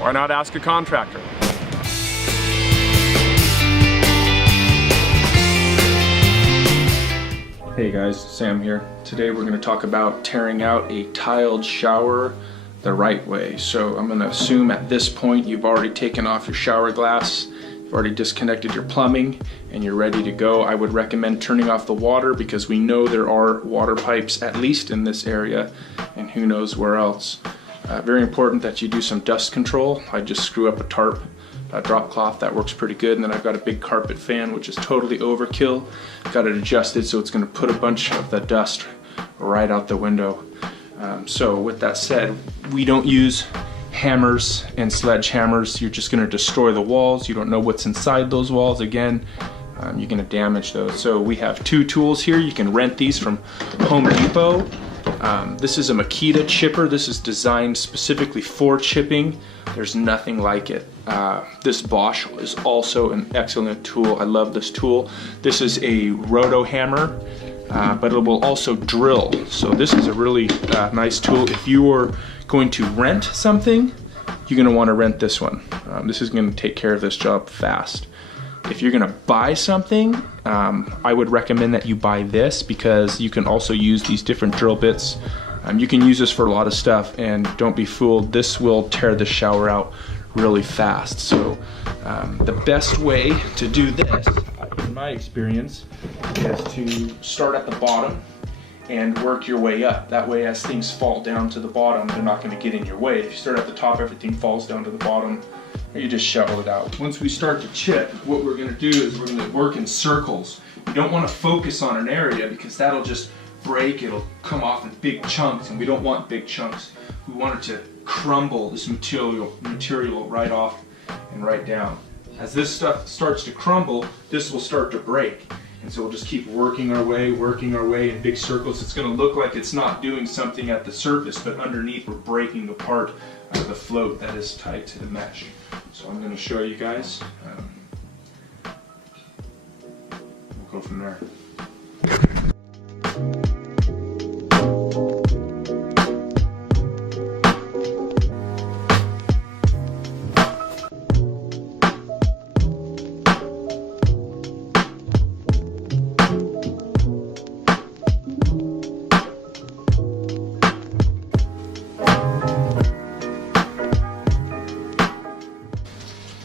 Why not ask a contractor? Hey guys, Sam here. Today we're going to talk about tearing out a tiled shower the right way. So I'm going to assume at this point you've already taken off your shower glass, you've already disconnected your plumbing, and you're ready to go. I would recommend turning off the water because we know there are water pipes at least in this area and who knows where else. Very important that you do some dust control. I just screw up a tarp, drop cloth, that works pretty good, and then I've got a big carpet fan which is totally overkill. Got it adjusted so it's going to put a bunch of the dust right out the window. So with that said, we don't use hammers and sledgehammers. You're just going to destroy the walls. You don't know what's inside those walls. Again, you're going to damage those. So we have two tools here. You can rent these from Home Depot. This is a Makita chipper. This is designed specifically for chipping. There's nothing like it. This Bosch is also an excellent tool. I love this tool. This is a roto hammer, but it will also drill. So this is a really nice tool. If you are going to rent something, you're going to want to rent this one. This is going to take care of this job fast. If you're going to buy something, I would recommend that you buy this because you can also use these different drill bits. You can use this for a lot of stuff, and don't be fooled, this will tear the shower out really fast. So the best way to do this, in my experience, is to start at the bottom and work your way up. That way, as things fall down to the bottom, they're not going to get in your way. If you start at the top, everything falls down to the bottom, and you just shovel it out. Once we start to chip, what we're going to do is we're going to work in circles. You don't want to focus on an area because that'll just break. It'll come off in big chunks, and we don't want big chunks. We want it to crumble this material right off and right down. As this stuff starts to crumble, this will start to break. And so we'll just keep working our way in big circles. It's going to look like it's not doing something at the surface, but underneath we're breaking apart the float that is tied to the mesh. So I'm going to show you guys. We'll go from there.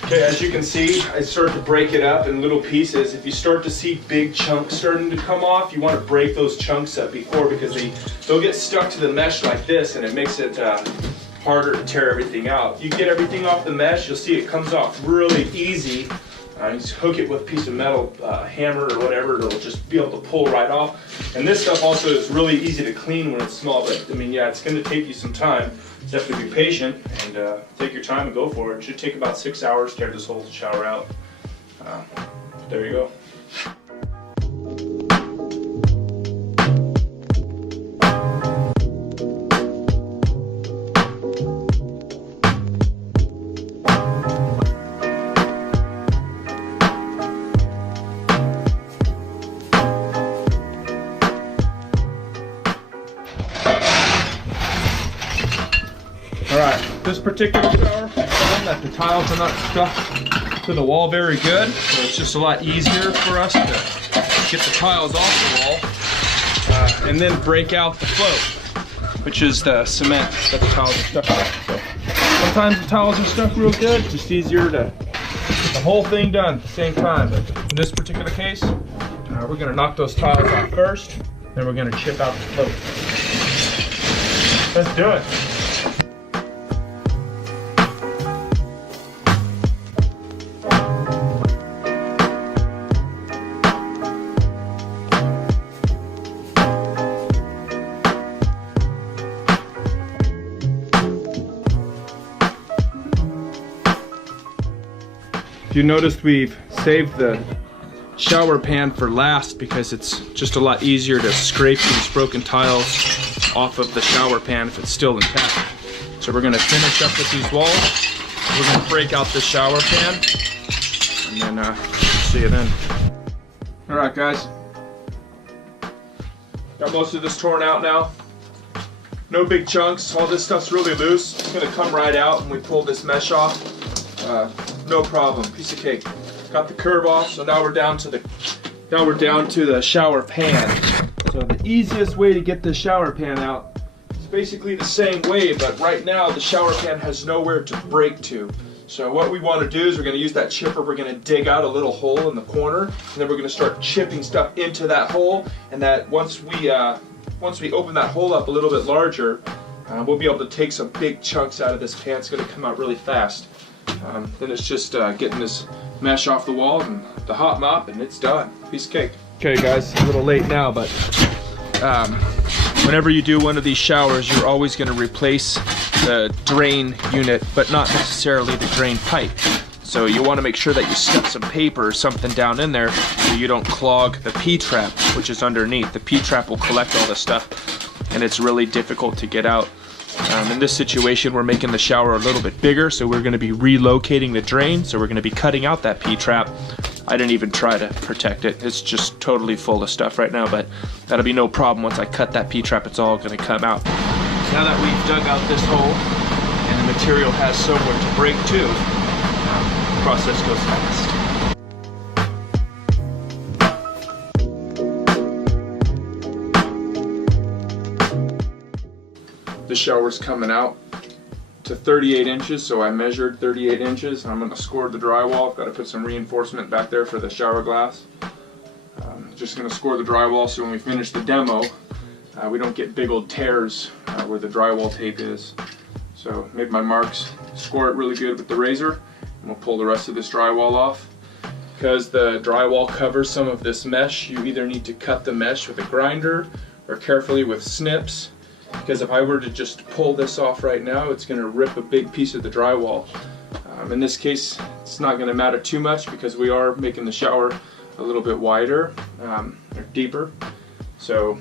Okay, as you can see, I start to break it up in little pieces. If you start to see big chunks starting to come off, you want to break those chunks up before because they'll get stuck to the mesh like this, and it makes it harder to tear everything out. If you get everything off the mesh, you'll see it comes off really easy. You just hook it with a piece of metal hammer or whatever, it'll just be able to pull right off. And this stuff also is really easy to clean when it's small, but I mean, yeah, it's going to take you some time. Definitely be patient and take your time and go for it. It should take about 6 hours to tear this whole shower out. There you go. Alright, this particular shower, that the tiles are not stuck to the wall very good, so it's just a lot easier for us to get the tiles off the wall and then break out the float, which is the cement that the tiles are stuck on. So sometimes the tiles are stuck real good, it's just easier to get the whole thing done at the same time. But in this particular case, we're going to knock those tiles out first, then we're going to chip out the float. Let's do it. You noticed we've saved the shower pan for last because it's just a lot easier to scrape these broken tiles off of the shower pan if it's still intact. So we're gonna finish up with these walls. We're gonna break out the shower pan and then see you then. All right, guys. Got most of this torn out now. No big chunks. All this stuff's really loose. It's gonna come right out when we pull this mesh off. No problem. Piece of cake. Got the curve off, so now we're down to the shower pan. So the easiest way to get this shower pan out is basically the same way, but right now the shower pan has nowhere to break to. So what we want to do is we're going to use that chipper. We're going to dig out a little hole in the corner, and then we're going to start chipping stuff into that hole. And that once we open that hole up a little bit larger, we'll be able to take some big chunks out of this pan. It's going to come out really fast. Then it's just getting this mesh off the wall and the hot mop, and it's done. Piece of cake. Okay guys, a little late now, but whenever you do one of these showers, you're always going to replace the drain unit, but not necessarily the drain pipe. So you want to make sure that you stuff some paper or something down in there so you don't clog the P-trap, which is underneath. The P-trap will collect all this stuff, and it's really difficult to get out. In this situation, we're making the shower a little bit bigger, so we're going to be relocating the drain, so we're going to be cutting out that P-trap. I didn't even try to protect it. It's just totally full of stuff right now, but that'll be no problem. Once I cut that P-trap, it's all going to come out. Now that we've dug out this hole and the material has somewhere to break to, the process goes fast. The shower's coming out to 38 inches, so I measured 38 inches. I'm going to score the drywall. I've got to put some reinforcement back there for the shower glass. Just going to score the drywall so when we finish the demo, we don't get big old tears where the drywall tape is. So made my marks, score it really good with the razor, and we'll pull the rest of this drywall off. Because the drywall covers some of this mesh, you either need to cut the mesh with a grinder or carefully with snips. Because if I were to just pull this off right now, it's going to rip a big piece of the drywall. In this case, it's not going to matter too much because we are making the shower a little bit wider or deeper. So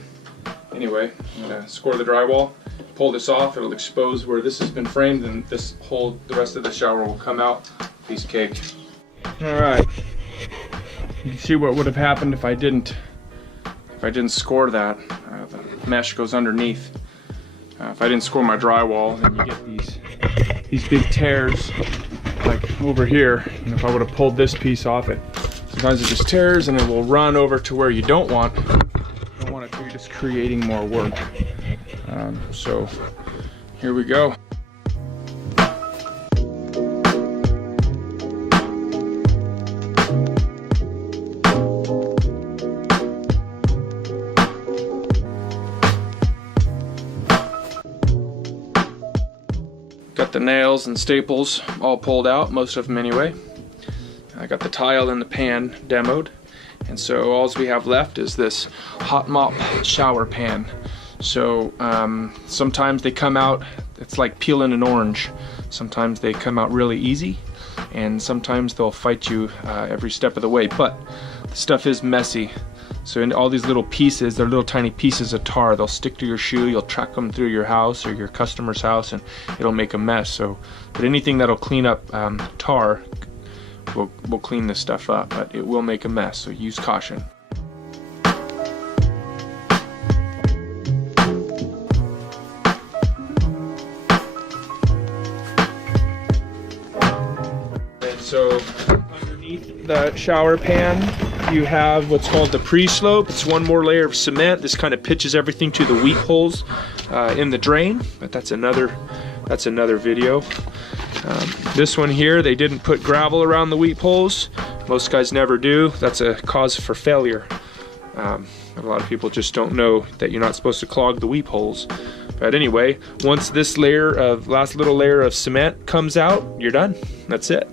anyway, I'm going to score the drywall, pull this off. It'll expose where this has been framed, and this whole, the rest of the shower will come out. Piece of cake. All right. You can see what would have happened if I didn't score that. The mesh goes underneath. If I didn't score my drywall, then you get these big tears like over here. And if I would have pulled this piece off, sometimes it just tears and it will run over to where you don't want it to. You're just creating more work. So here we go. Got the nails and staples all pulled out, most of them anyway. I got the tile in the pan demoed, and so all we have left is this hot mop shower pan. So sometimes they come out, it's like peeling an orange. Sometimes they come out really easy, and sometimes they'll fight you every step of the way, but the stuff is messy. So in all these little pieces, they're little tiny pieces of tar. They'll stick to your shoe. You'll track them through your house or your customer's house, and it'll make a mess. So, but anything that'll clean up tar will clean this stuff up, but it will make a mess. So use caution. And so underneath the shower pan, you have what's called the pre-slope. It's one more layer of cement. This kind of pitches everything to the weep holes in the drain, but that's another video. This one here, they didn't put gravel around the weep holes. Most guys never do. That's a cause for failure. A lot of people just don't know that you're not supposed to clog the weep holes. But anyway, once this last little layer of cement comes out, you're done. That's it.